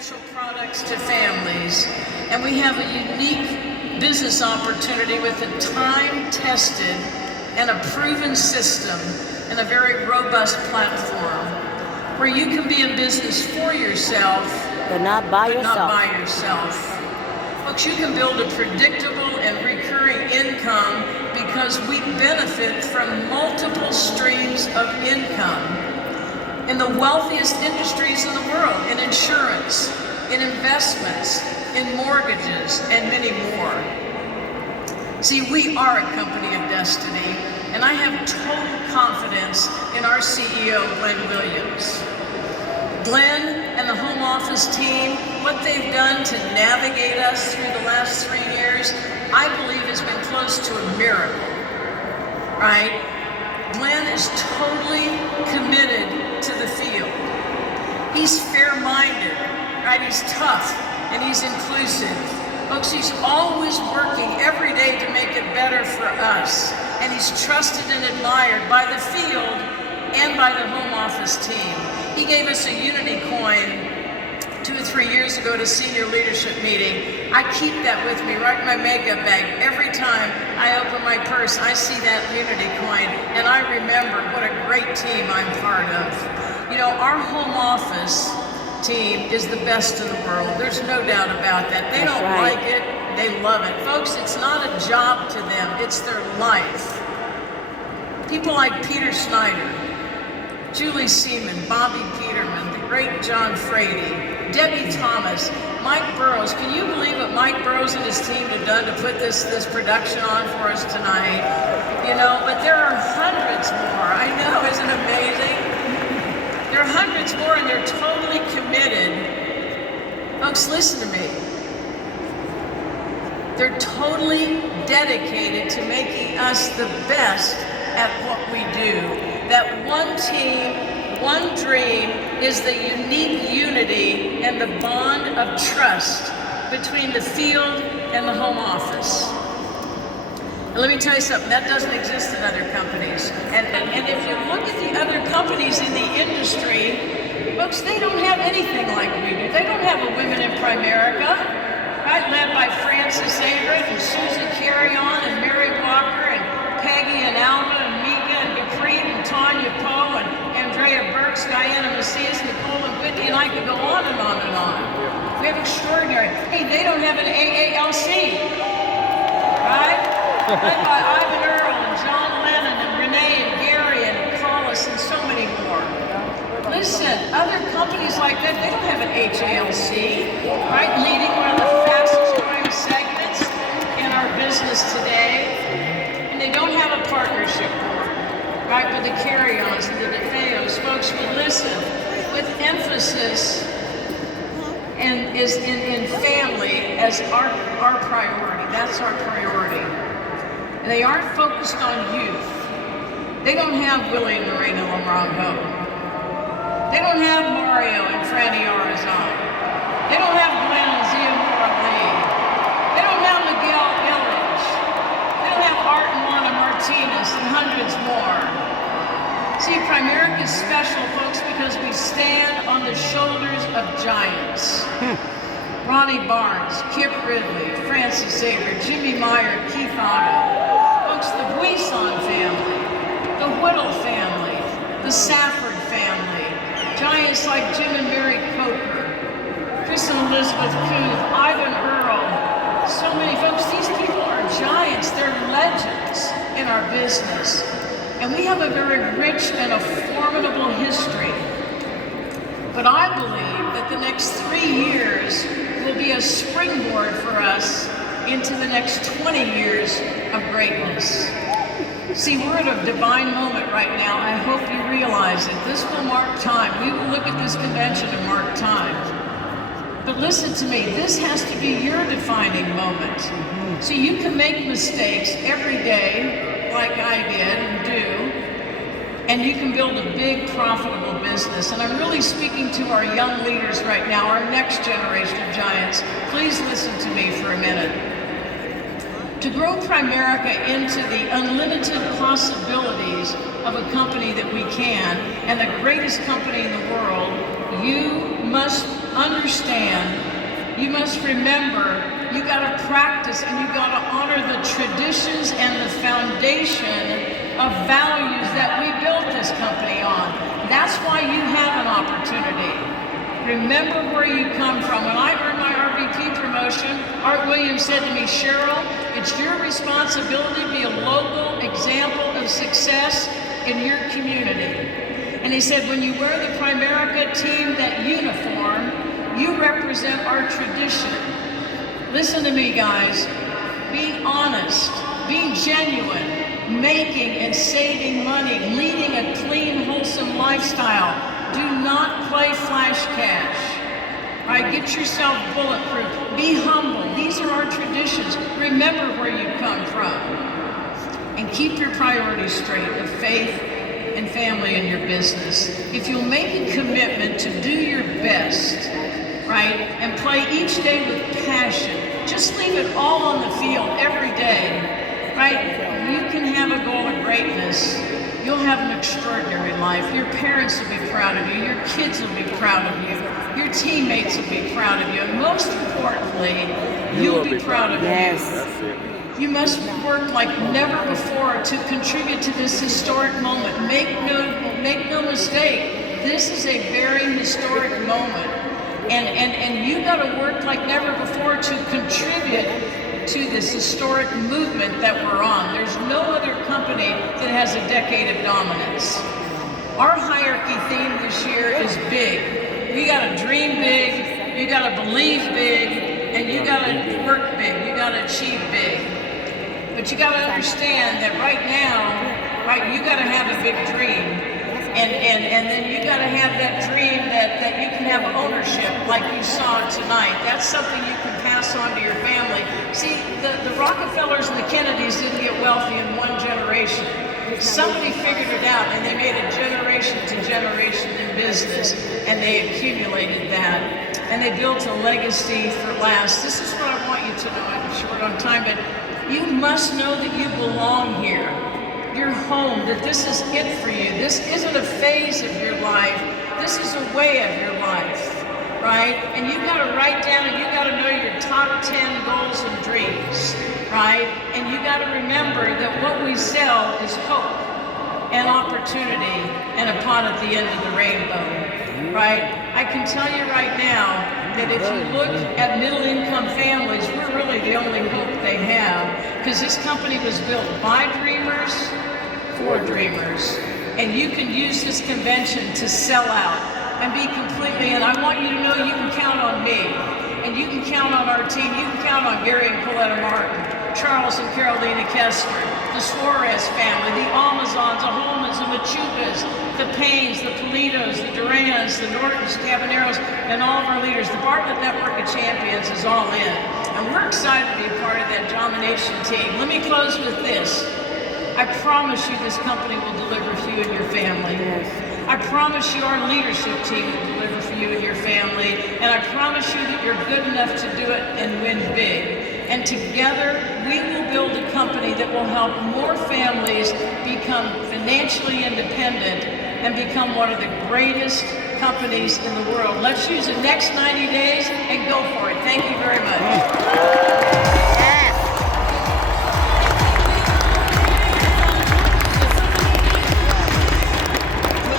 financial products to families, and we have a unique business opportunity with a time-tested and a proven system and a very robust platform where you can be in business for yourself, but not by yourself. Folks, you can build a predictable and recurring income because we benefit from multiple streams of income in the wealthiest industries in the world, in insurance, in investments, in mortgages, and many more. See, we are a company of destiny, and I have total confidence in our CEO, Glenn Williams. Glenn and the home office team, what they've done to navigate us through the last 3 years, I believe has been close to a miracle, right? Glenn is totally committed to the field. He's fair-minded, right? He's tough and he's inclusive. Folks, he's always working every day to make it better for us. And he's trusted and admired by the field and by the home office team. He gave us a Unity coin 2 or 3 years ago at a senior leadership meeting. I keep that with me right in my makeup bag. Every time I open my purse, I see that Unity coin, and I remember what a great team I'm part of. You know, our home office team is the best in the world. There's no doubt about that. They don't like it, they love it. Folks, it's not a job to them, it's their life. People like Peter Snyder, Julie Seaman, Bobby Peterman, the great John Frady, Debbie Thomas, Mike Burrows. Can you believe what Mike Burrows and his team have done to put this production on for us tonight? You know, but there are hundreds more. I know, isn't it amazing? There are hundreds more, and they're totally committed. Folks, listen to me. They're totally dedicated to making us the best at what we do. That one team, one dream is the unique unity and the bond of trust between the field and the home office. And let me tell you something, that doesn't exist in other companies. And if you look at the other companies in the industry, folks, they don't have anything like we do. They don't have a Women in Primerica, right? Led by Frances Averett and Susan Carrion and Mary Walker and Peggy and Alma and Mika and Dupree and Tanya Poe and Andrea Burks, Diana Macias, Nicole and Whitney, and I could go on and on and on. We have extraordinary. Hey, they don't have an AALC, right? Led by Ivan Earl and John Lennon and Renee and Gary and Collis and so many more. Listen, other companies like that, they don't have an HALC, right? Leading one of the fastest growing segments in our business today. And they don't have a partnership board, right? With the Carry-Ons and the DeFeos. Folks, we listen with emphasis and is in family as our priority. That's our priority. And they aren't focused on youth. They don't have Willie and Lorena Lamorongo. They don't have Mario and Franny Arizon. They don't have Glenn and Ziamora Lee. They don't have Miguel Illich. They don't have Art and Juana Martinez and hundreds more. See, Primerica is special, folks, because we stand on the shoulders of giants. Ronnie Barnes, Kip Ridley, Francis Xavier, Jimmy Meyer, Keith Otto. Folks, the Buisson family, the Whittle family, the Safford family, giants like Jim and Mary Coker, Chris and Elizabeth Kuth, Ivan Earl, so many folks. These people are giants, they're legends in our business. And we have a very rich and a formidable history. But I believe that the next 3 years will be a springboard for us into the next 20 years of greatness. See, we're at a divine moment right now. I hope you realize it. This will mark time. We will look at this convention and mark time. But listen to me, this has to be your defining moment. So you can make mistakes every day, like I did and do, and you can build a big, profitable business. And I'm really speaking to our young leaders right now, our next generation of giants. Please listen to me for a minute. To grow Primerica into the unlimited possibilities of a company that we can, and the greatest company in the world, you must understand you must remember, you gotta practice and you gotta honor the traditions and the foundation of values that we built this company on. That's why you have an opportunity. Remember where you come from. When I earned my RVP promotion, Art Williams said to me, Cheryl, it's your responsibility to be a local example of success in your community. And he said, when you wear the Primerica team, that uniform, you represent our tradition. Listen to me, guys. Being honest, being genuine, making and saving money, leading a clean, wholesome lifestyle. Do not play flash cash. All right, get yourself bulletproof. Be humble. These are our traditions. Remember where you come from. And keep your priorities straight of faith and family in your business. If you'll make a commitment to do your best, right, and play each day with passion, just leave it all on the field every day, right? You can have a goal of greatness. You'll have an extraordinary life. Your parents will be proud of you. Your kids will be proud of you. Your teammates will be proud of you. And most importantly, you'll be proud of you. You must work like never before to contribute to this historic moment. Make no mistake, this is a very historic moment. And you got to work like never before to contribute to this historic movement that we're on. There's no other company that has a decade of dominance. Our hierarchy theme this year is big. You got to dream big, you got to believe big, and you got to work big. You got to achieve big. But you got to understand that right now, right, you got to have a big dream. And then you got to have that dream that you can have ownership like you saw tonight. That's something you can pass on to your family. See, the Rockefellers and the Kennedys didn't get wealthy in one generation. Somebody figured it out, and they made it generation to generation in business, and they accumulated that. And they built a legacy for last. This is what I want you to know. I'm short on time, but you must know that you belong here. Your home, that this is it for you. This isn't a phase of your life. This is a way of your life, right? And you got to write down and you got to know your top 10 goals and dreams, right? And you got to remember that what we sell is hope and opportunity and a pot at the end of the rainbow, right? I can tell you right now that if you look at middle-income families, we're really the only hope they have, because this company was built by dreamers, for dreamers, and you can use this convention to sell out and be completely, and I want you to know you can count on me, and you can count on our team. You can count on Gary and Coletta Martin, Charles and Carolina Kessler, the Suarez family, the Amazons, the Holmans, the Machucas, the Paynes, the Politos, the Durans, the Nortons, Cabaneros, and all of our leaders. The Bartlett Network of Champions is all in, and we're excited to be a part of that domination team. Let me close with this. I promise you this company will deliver for you and your family. I promise you our leadership team will deliver for you and your family. And I promise you that you're good enough to do it and win big. And together, we will build a company that will help more families become financially independent and become one of the greatest companies in the world. Let's use the next 90 days and go for it. Thank you very much.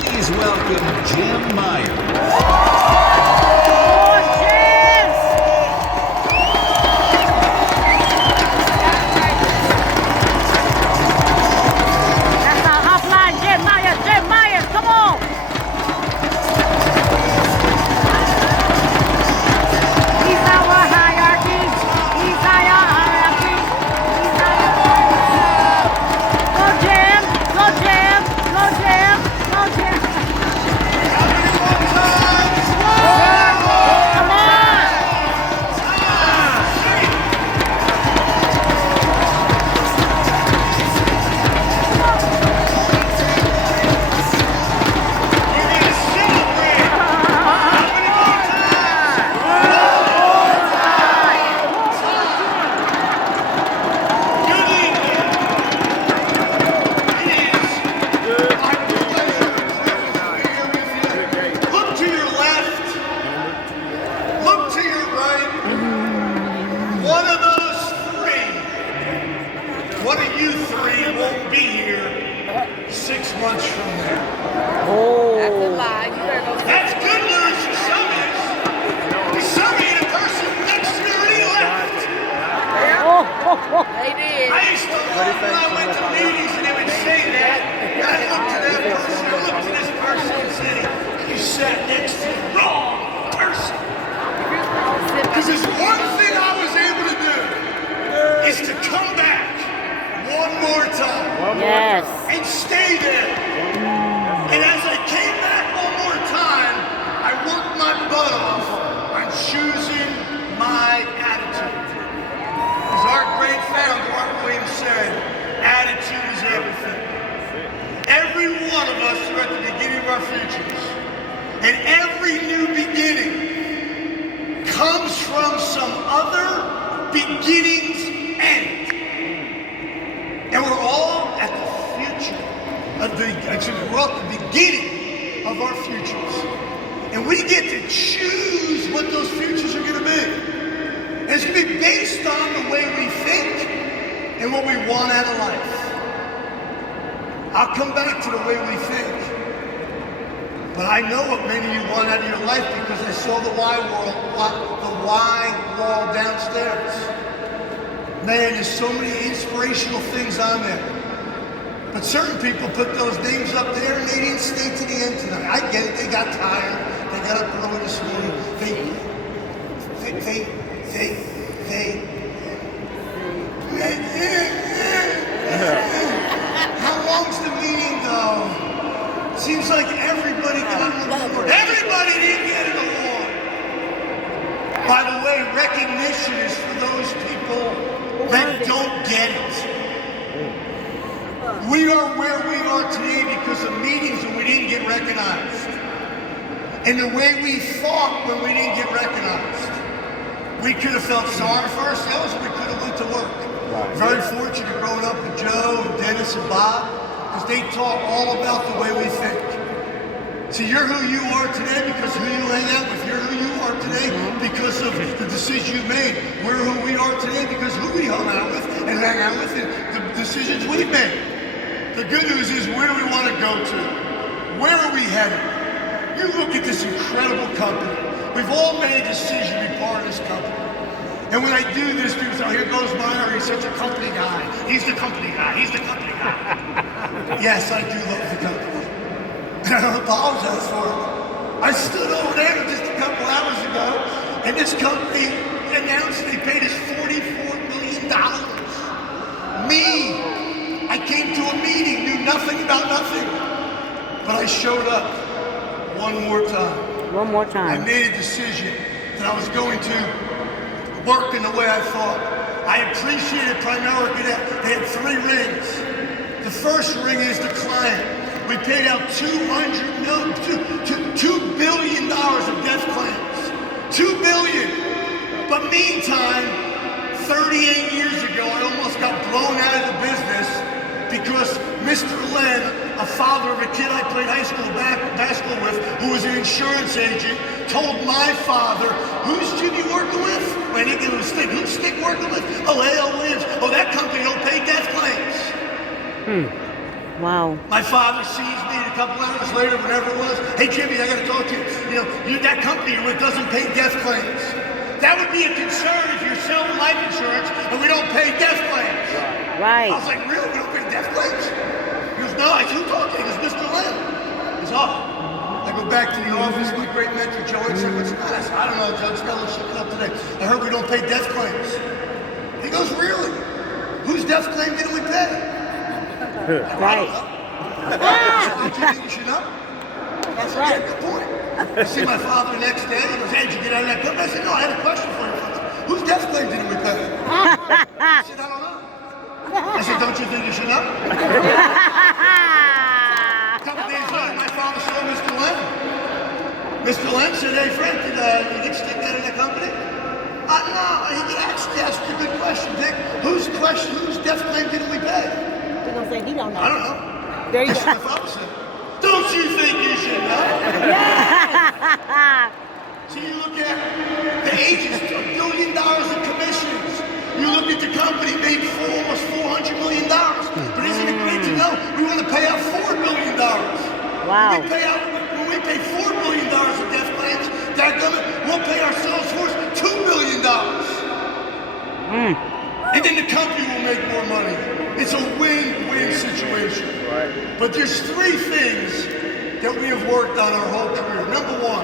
Please welcome Jim Meyer. months from now. That's a lie. You better go. That's good news for some of us. For some of you, the person next to you already left. They did. I used to love when I went to meetings and they would say that. And I looked at that person, I looked at this person and said, you sat next to the wrong person. Because there's one thing I was able to do is to come back one more time. Yes. And stay there. And as I came back one more time, I worked my butt off on choosing my attitude. As our great founder, Art Williams, said, attitude is everything. Every one of us are at the beginning of our futures. And every new beginning comes from some other beginning's end. And we're all at the future we're at the beginning of our futures. And we get to choose what those futures are going to be. And it's going to be based on the way we think and what we want out of life. I'll come back to the way we think. But I know what many of you want out of your life because I saw the why wall downstairs. Man, there's so many inspirational things on there. But certain people put those names up there and they didn't stay to the end tonight. I get it, they got tired. They got up early this morning. How long's the meeting though? Seems like everybody got an award. Everybody didn't get an award. By the way, recognition is for those people that don't get it. We are where we are today because of meetings when we didn't get recognized. And the way we thought when we didn't get recognized. We could have felt sorry for ourselves and we could have went to work. Right. Very fortunate growing up with Joe and Dennis and Bob because they taught all about the way we think. So you're who you are today because of who you hang out with. You're who you are today because of the decisions you made. We're who we are today because of who we hung out with and hang out with and the decisions we made. The good news is, where do we want to go to? Where are we headed? You look at this incredible company. We've all made a decision to be part of this company. And when I do this, people say, oh, here goes Meyer, he's such a company guy. He's the company guy, he's the company guy. Yes, I do love the company. And I don't apologize for it. I stood over there just a couple hours ago, and this company announced they paid us $44 million. Me. I came to a meeting, knew nothing about nothing, but I showed up one more time. One more time. I made a decision that I was going to work in the way I thought. I appreciated Primerica that they had 3 rings. The first ring is the client. We paid out $2 billion of death claims. $2 billion. But meantime, 38 years ago, I almost got blown out of the business because Mr. Len, a father of a kid I played high school basketball with, who was an insurance agent, told my father, who's Jimmy working with? When he gave him a stick, who's Stick working with? Oh, A.L. Williams. Oh, that company don't pay death claims. Wow. My father sees me a couple hours later, whatever it was. Hey, Jimmy, I got to talk to you. You that company you're with doesn't pay death claims. That would be a concern if you're selling life insurance and we don't pay death claims. Right. I was like, really? We don't pay death claims? He goes, no, I keep talking. He goes, Mr. Len. He goes, oh. I go back to the office, my great mentor, Joe, and said, what's the matter? I said, I don't know, Joe, just got a little shaken up today. I heard we don't pay death claims. He goes, really? Whose death claim didn't we pay? Right. Don't you think you should know? That's right. Good point. I see my father the next day. He goes, hey, did you get out of that company? I said, no, I had a question for you. Whose death claim didn't we pay? I said, I don't know. I said, don't you think you should know? A couple days later, my father saw Mr. Len. Mr. Len said, hey, Frank, did you get stick out of that company? No, he actually asked a good question, Dick. Whose death claim didn't we pay? You're going to say he don't know. I don't know. There you That's go. what my father said. Don't you think you should know? So you look at the agents, $1 billion in commissions. You look at the company made almost $400 million. But isn't it great to know we want to pay out $4 billion? Wow. When we pay $4 billion in death claims, we'll pay our sales force $2 billion. And then the company will make more money. It's a win-win situation. Right. But there's three things that we have worked on our whole career. Number one,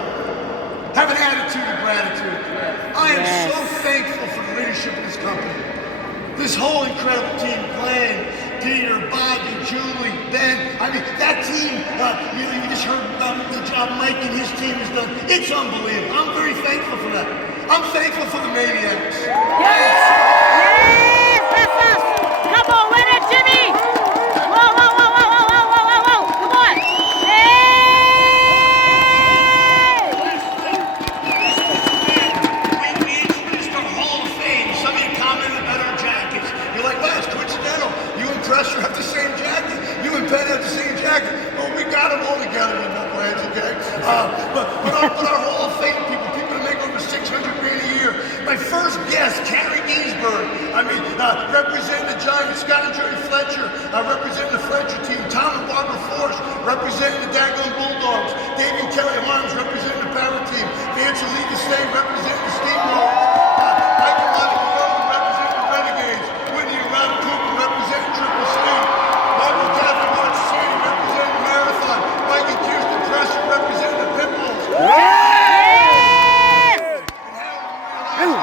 have an attitude of gratitude. I am so thankful for the leadership of this company. This whole incredible team, Glenn, Peter, Bobby, Julie, Ben. I mean, that team, you just heard about the job Mike and his team has done. It's unbelievable. I'm very thankful for that. I'm thankful for the Maniacs. Yes, that's us. Come on, win it, Jimmy. Whoa, whoa, whoa, whoa, whoa, whoa, whoa, whoa, whoa. Come on. Hey! We introduced our Hall of Fame. Some of you commented about our jackets. You're like, well, it's coincidental. You and Pressure have the same jacket. You and Penn have the same jacket. Well, we got them all together in my plans, okay? But our Hall of Fame people that make over $600 grand a year. My first guest, Carrie Ginsburg. Representing the Giants, Scott and Jerry Fletcher, representing the Fletcher team. Tom and Barbara Force, representing the Daggone Bulldogs. David Kelly Harms, representing the Power team. Vance Alika State, representing the Steamrollers. Michael Monica Rowan, representing the Renegades. Whitney and Rob Cooper, representing Triple C. Michael Catherine March City, representing the Marathon. Mike and Kirsten Pressure, representing the Pitbulls.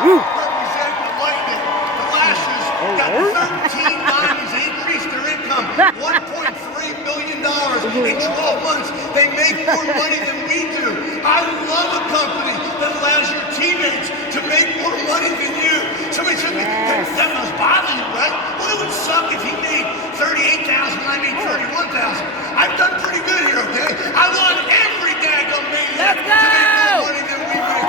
Representing the Lightning. The Lashes got 13 diamonds. They increased their income $1.3 million in 12 months. They make more money than we do. I love a company that allows your teammates to make more money than you. Somebody said to me, that must bother you, right? Well, it would suck if he made $38,000 and I made $31,000. I've done pretty good here, okay? I want every daggone maniac to make more money than we make.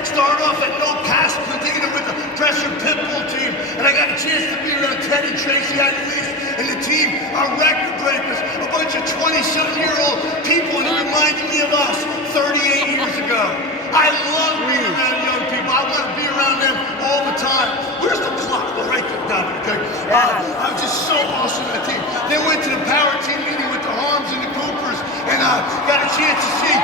Start off at No Pass Medina with the Pressure Pitbull team, and I got a chance to be around Ted and Tracy Idelise and the team are record breakers, a bunch of 27-year-old people, and it reminded me of us 38 years ago. I love being around young people. I want to be around them all the time. Where's the clock? Well, right there, down, okay? I'm just so awesome in the team. Then went to the Power team meeting with the Harms and the Coopers, and got a chance to see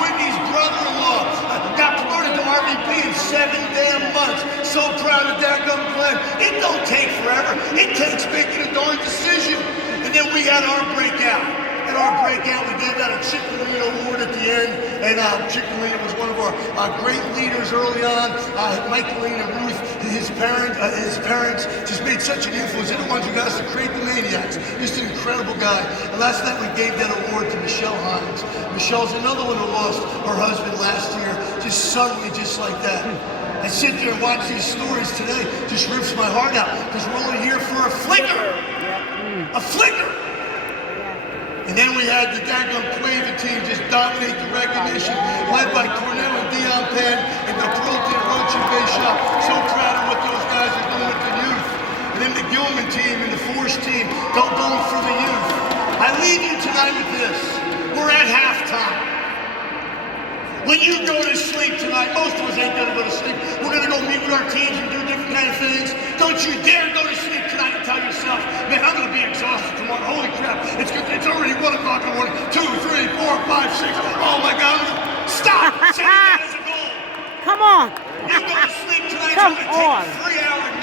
Whitney's brother-in-law. Got promoted to RVP in 7 damn months. So proud of Daggum Glenn. It don't take forever. It takes making a darn decision. And then we had our breakout. At our breakout, we gave out a Chick-fil-A award at the end. And Chick-fil-A was one of our great leaders early on. Michaeline and Ruth, his parents just made such an influence. They're the ones who got us to create the Maniacs. Just an incredible guy. And last night we gave that award to Michelle Hines. Michelle's another one who lost her husband last year, just suddenly, just like that. I sit there and watch these stories today, just rips my heart out, because we're only here for a flicker. A flicker. And then we had the Daggum Quaver team just dominate the recognition, led by Cornell and Dion Penn and the Peralta Roach and Bishop. So proud of what those guys are doing with the youth. And then the Gilman team and the Force team going for the youth. I leave you tonight with this. We're at halftime. When you go to sleep tonight, most of us ain't gonna go to sleep. We're gonna go meet with our teams and do different kind of things. Don't you dare go to sleep tonight and tell yourself, man, I'm gonna be exhausted tomorrow. Holy crap, it's already 1 o'clock in the morning. 2, 3, 4, 5, 6. Oh my God, stop! Setting that as a goal. Come on. You go to sleep tonight, Come you're gonna on. take a 3-hour